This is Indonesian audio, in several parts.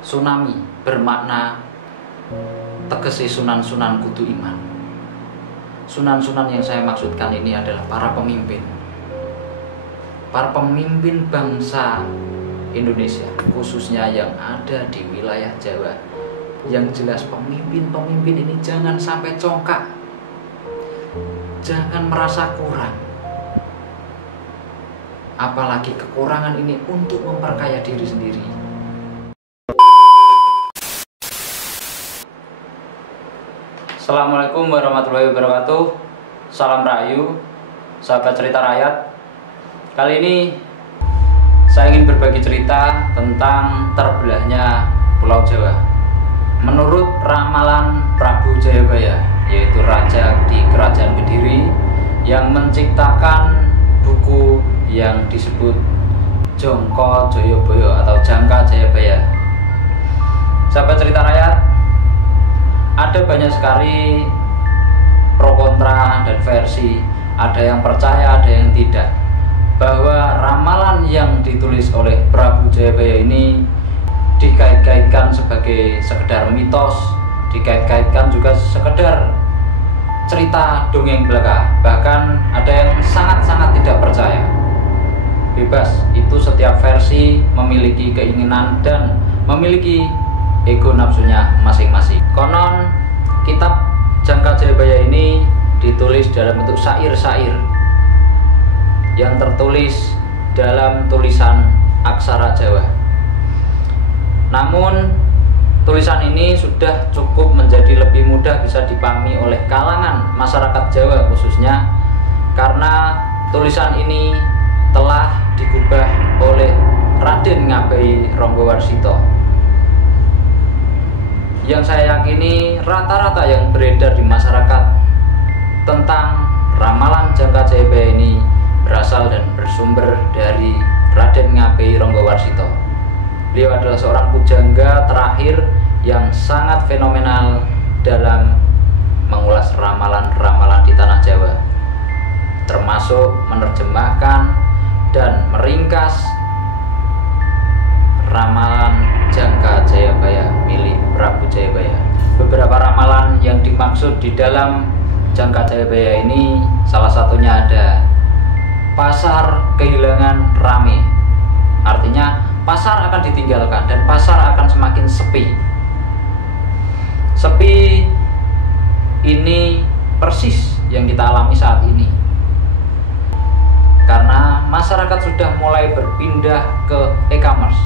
Tsunami bermakna tegesi sunan-sunan kudu iman. Sunan-sunan yang saya maksudkan ini adalah para pemimpin. Para pemimpin bangsa Indonesia, khususnya yang ada di wilayah Jawa. Yang jelas pemimpin-pemimpin ini jangan sampai congkak. Jangan merasa kurang. Apalagi kekurangan ini untuk memperkaya diri sendiri. Assalamualaikum warahmatullahi wabarakatuh. Salam Rahayu, sahabat cerita rakyat. Kali ini saya ingin berbagi cerita tentang terbelahnya Pulau Jawa. Menurut ramalan Prabu Jayabaya, yaitu raja di Kerajaan Kediri, yang menciptakan buku yang disebut Jongko Joyoboyo atau Jangka Jayabaya. Sahabat cerita rakyat, ada banyak sekali pro kontra dan versi, ada yang percaya, ada yang tidak, bahwa ramalan yang ditulis oleh Prabu Jayabaya ini dikait-kaitkan sebagai sekedar mitos, dikait-kaitkan juga sekedar cerita dongeng belaka, bahkan ada yang sangat-sangat tidak percaya. Bebas, itu setiap versi memiliki keinginan dan memiliki ego nafsunya masing-masing. Konon kitab Jangka Jayabaya ini ditulis dalam bentuk syair-syair yang tertulis dalam tulisan aksara Jawa. Namun tulisan ini sudah cukup menjadi lebih mudah bisa dipahami oleh kalangan masyarakat Jawa khususnya, karena tulisan ini telah digubah oleh Raden Ngabei Ronggowarsito. Yang saya yakini rata-rata yang beredar di masyarakat tentang ramalan Jangka Jayabaya ini berasal dan bersumber dari Raden Ngabei Ronggowarsito. Beliau adalah seorang pujangga terakhir yang sangat fenomenal dalam mengulas ramalan-ramalan di tanah Jawa, termasuk menerjemahkan dan meringkas ramalan Jangka Jayabaya milik Prabu Jayabaya. Beberapa ramalan yang dimaksud di dalam Jangka Jayabaya ini salah satunya ada pasar kehilangan rame. Artinya pasar akan ditinggalkan dan pasar akan semakin sepi. Sepi ini persis yang kita alami saat ini, karena masyarakat sudah mulai berpindah ke e-commerce.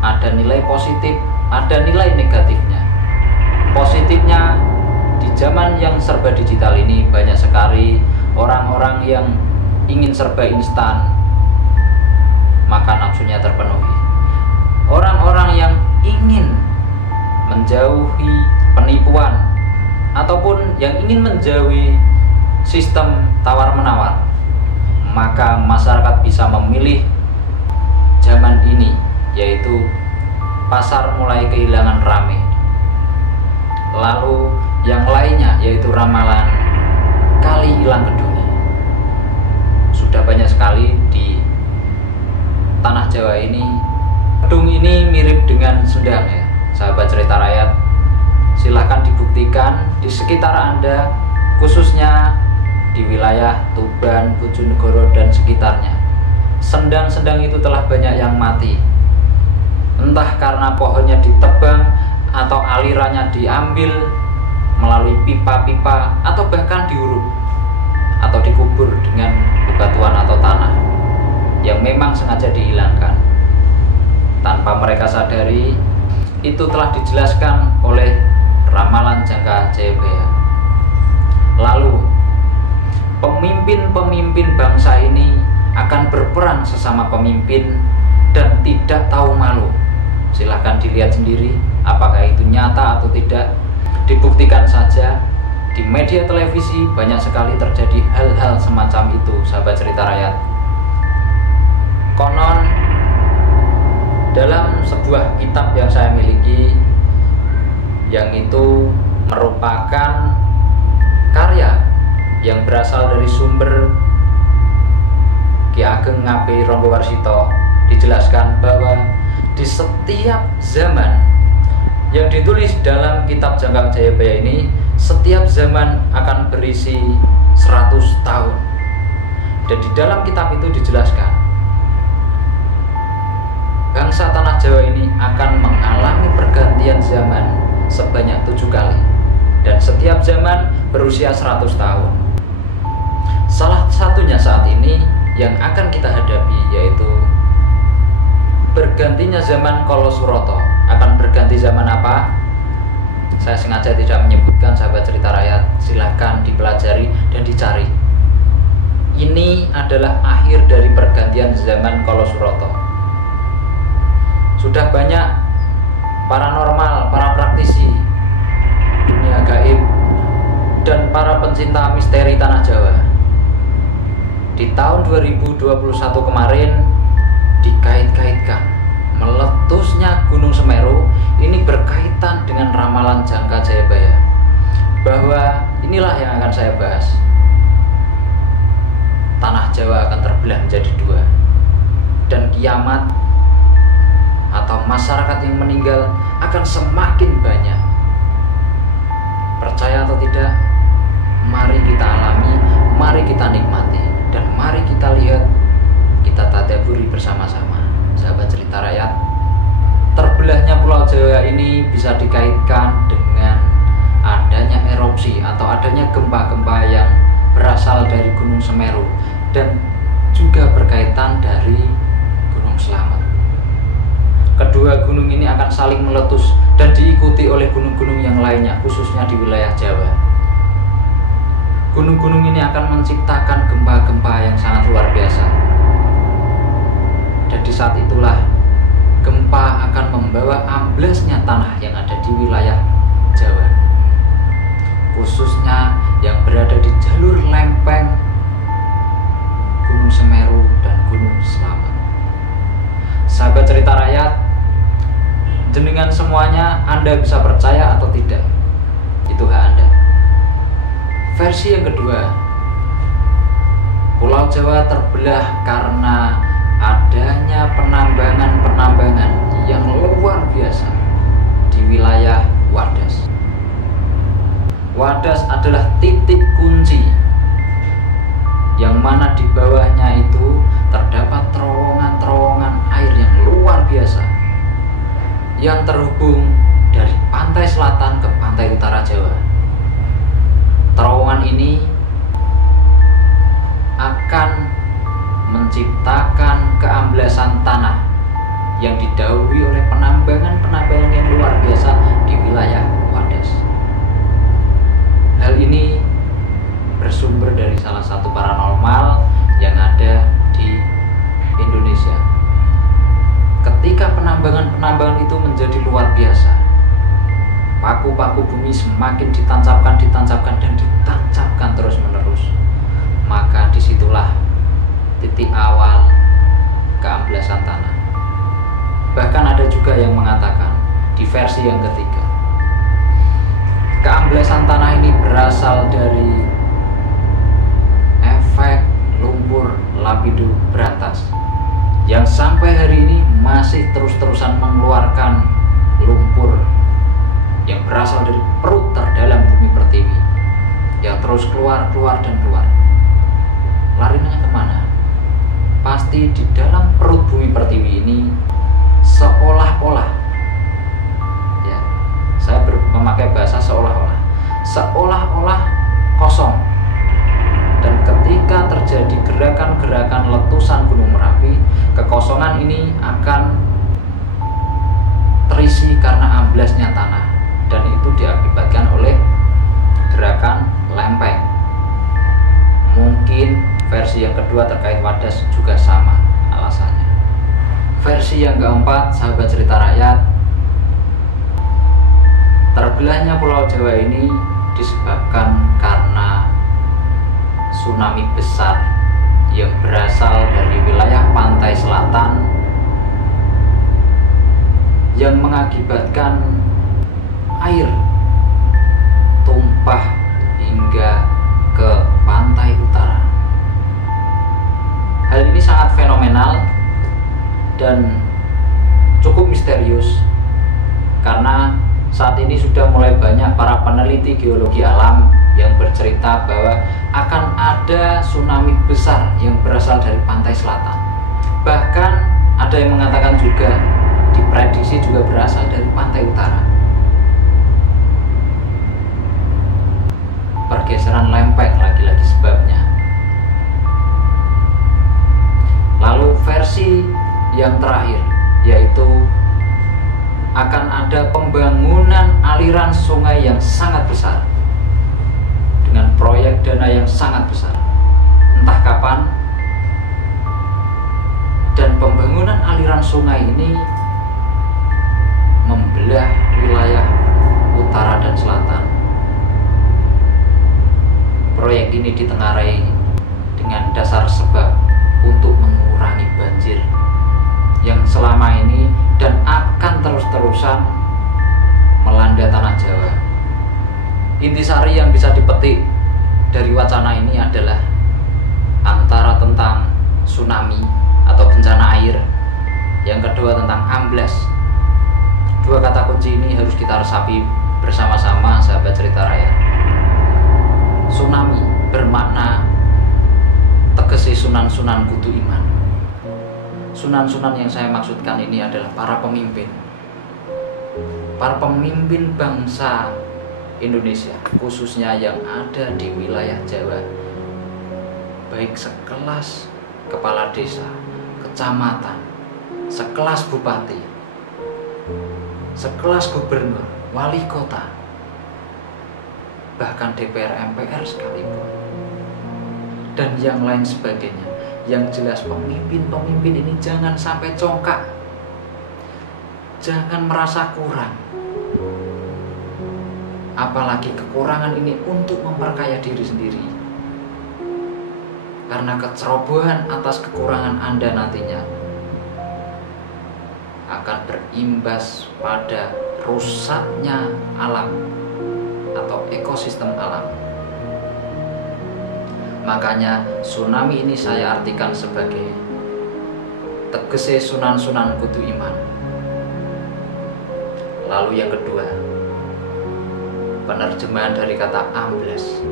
Ada nilai positif, ada nilai negatifnya. Positifnya, di zaman yang serba digital ini banyak sekali orang-orang yang ingin serba instan, maka nafsunya terpenuhi. Orang-orang yang ingin menjauhi penipuan ataupun yang ingin menjauhi sistem tawar-menawar, maka masyarakat bisa memilih zaman ini, yaitu pasar mulai kehilangan rame. Lalu yang lainnya yaitu ramalan kali hilang keduni. Sudah banyak sekali di tanah Jawa ini. Kedung ini mirip dengan sendang ya, sahabat cerita rakyat. Silahkan dibuktikan di sekitar Anda, khususnya di wilayah Tuban, Bojonegoro dan sekitarnya. Sendang-sendang itu telah banyak yang mati, entah karena pohonnya ditebang atau alirannya diambil melalui pipa-pipa atau bahkan diuruk atau dikubur dengan bebatuan atau tanah yang memang sengaja dihilangkan tanpa mereka sadari. Itu telah dijelaskan oleh ramalan Jangka Jayabaya. Lalu pemimpin-pemimpin bangsa ini akan berperan sesama pemimpin dan tidak tahu malu. Silahkan dilihat sendiri apakah itu nyata atau tidak. Dibuktikan saja di media televisi banyak sekali terjadi hal-hal semacam itu, sahabat cerita rakyat. Konon dalam sebuah kitab yang saya miliki, yang itu merupakan karya yang berasal dari sumber Ki Ageng Ngabei Ronggowarsito, dijelaskan bahwa di setiap zaman yang ditulis dalam kitab Jangka Jayabaya ini, setiap zaman akan berisi 100 tahun. Dan di dalam kitab itu dijelaskan bangsa Tanah Jawa ini akan mengalami pergantian zaman sebanyak 7 kali, dan setiap zaman berusia 100 tahun. Salah satunya saat ini yang akan kita hadapi yaitu bergantinya zaman Kolosuroto. Akan berganti zaman apa? Saya sengaja tidak menyebutkan, sahabat cerita rakyat. Silahkan dipelajari dan dicari. Ini adalah akhir dari pergantian zaman Kolosuroto. Sudah banyak paranormal, para praktisi dunia gaib, dan para pencinta misteri Tanah Jawa di tahun 2021 kemarin dikait-kaitkan meletusnya Gunung Semeru ini berkaitan dengan ramalan Jangka Jayabaya, bahwa inilah yang akan saya bahas. Tanah Jawa akan terbelah menjadi 2, dan kiamat atau masyarakat yang meninggal akan semakin banyak. Percaya atau tidak, mari kita alami, mari kita nikmati, dan mari kita lihat, kita tadabburi bersama-sama. Sahabat cerita rakyat, terbelahnya Pulau Jawa ini bisa dikaitkan dengan adanya erupsi atau adanya gempa-gempa yang berasal dari Gunung Semeru, dan juga berkaitan dari Gunung Slamet. Kedua gunung ini akan saling meletus dan diikuti oleh gunung-gunung yang lainnya, khususnya di wilayah Jawa. Gunung-gunung ini akan menciptakan gempa-gempa yang sangat luar biasa. Dan di saat itulah gempa akan membawa amblesnya tanah yang ada di wilayah Jawa, khususnya yang berada di jalur lempeng Gunung Semeru dan Gunung Slamet. Sahabat cerita rakyat, jenengan semuanya, Anda bisa percaya atau tidak, itu hak Anda. Versi yang kedua, Pulau Jawa terbelah karena adanya penambangan yang luar biasa di wilayah Wadas. Wadas adalah titik kunci yang mana di bawahnya itu terdapat terowongan-terowongan air yang luar biasa yang terhubung dari pantai selatan ke pantai utara Jawa. Terowongan ini akan menciptakan keamblesan tanah yang didahului oleh penambangan yang luar biasa di wilayah Wadas. Hal ini bersumber dari salah satu paranormal yang ada di Indonesia. Ketika penambangan itu menjadi luar biasa, paku-paku bumi semakin ditancapkan dan ditancapkan terus menerus, maka disitulah titik awal keamblesan tanah. Bahkan ada juga yang mengatakan di versi yang ketiga, keamblesan tanah ini berasal dari efek lumpur lapido berantas yang sampai hari ini masih terus-terusan mengeluarkan lumpur yang berasal dari perut terdalam bumi pertiwi, yang terus keluar. Larinya kemana? Pasti di dalam perut bumi pertiwi ini seolah-olah, ya, saya memakai bahasa seolah-olah kosong. Dan ketika terjadi gerakan-gerakan letusan Gunung Merapi, kekosongan ini akan terisi karena amblesnya tanah, dan itu diakibatkan oleh gerakan lempeng. Mungkin versi yang kedua terkait Wadas juga sama alasannya. Versi yang keempat, sahabat cerita rakyat, terbelahnya Pulau Jawa ini disebabkan karena tsunami besar yang berasal dari wilayah pantai selatan yang mengakibatkan air tumpah hingga ke pantai utara. Hal ini sangat fenomenal dan cukup misterius, karena saat ini sudah mulai banyak para peneliti geologi alam yang bercerita bahwa akan ada tsunami besar yang berasal dari pantai selatan. Bahkan ada yang mengatakan juga diprediksi juga berasal dari pantai utara. Pergeseran lempeng lagi-lagi sebabnya. Lalu versi yang terakhir, yaitu akan ada pembangunan aliran sungai yang sangat besar dengan proyek dana yang sangat besar, entah kapan. Dan pembangunan aliran sungai ini membelah wilayah utara dan selatan. Proyek ini ditengarai dengan dasar sebab untuk mengurangi banjir yang selama ini dan akan terus-terusan melanda tanah Jawa. Intisari yang bisa dipetik dari wacana ini adalah antara tentang tsunami atau bencana air, yang kedua tentang amblas. Dua kata kunci ini harus kita resapi bersama-sama, sahabat cerita rakyat. Tsunami bermakna tegesi sunan-sunan kudu iman. Sunan-sunan yang saya maksudkan ini adalah para pemimpin bangsa Indonesia, khususnya yang ada di wilayah Jawa, baik sekelas kepala desa, kecamatan, sekelas bupati, sekelas gubernur, wali kota, bahkan DPR MPR sekalipun, dan yang lain sebagainya. Yang jelas pemimpin-pemimpin ini jangan sampai congkak, jangan merasa kurang, apalagi kekurangan ini untuk memperkaya diri sendiri, karena kecerobohan atas kekurangan Anda nantinya akan berimbas pada rusaknya alam atau ekosistem alam. Makanya tsunami ini saya artikan sebagai tegese sunan-sunan kudu iman. Lalu yang kedua, penerjemahan dari kata amblas.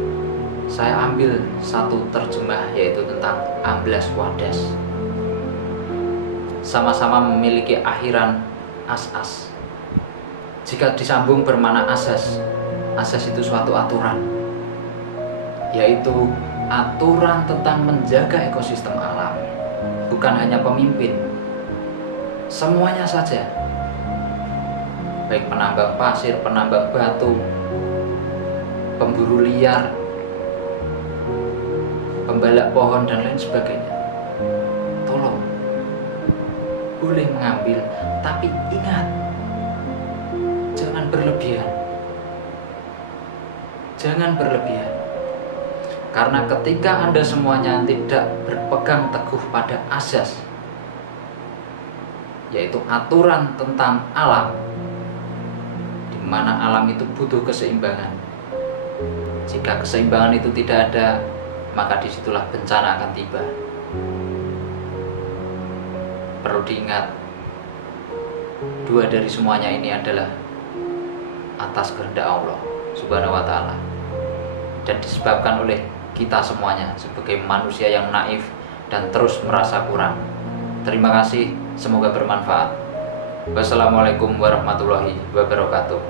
Saya ambil satu terjemah, yaitu tentang amblas wadas. Sama-sama memiliki akhiran as-as. Jika disambung bermakna asas. Asas itu suatu aturan, yaitu aturan tentang menjaga ekosistem alam. Bukan hanya pemimpin, semuanya saja, baik penambang pasir, penambang batu, pemburu liar, pembalak pohon, dan lain sebagainya. Tolong, boleh mengambil, tapi ingat, jangan berlebihan. Jangan berlebihan. Karena ketika Anda semuanya tidak berpegang teguh pada asas, yaitu aturan tentang alam, di mana alam itu butuh keseimbangan. Jika keseimbangan itu tidak ada, maka disitulah bencana akan tiba. Perlu diingat, dua dari semuanya ini adalah atas kehendak Allah Subhanahu wa Ta'ala, dan disebabkan oleh kita semuanya sebagai manusia yang naif dan terus merasa kurang. Terima kasih, semoga bermanfaat. Wassalamualaikum warahmatullahi wabarakatuh.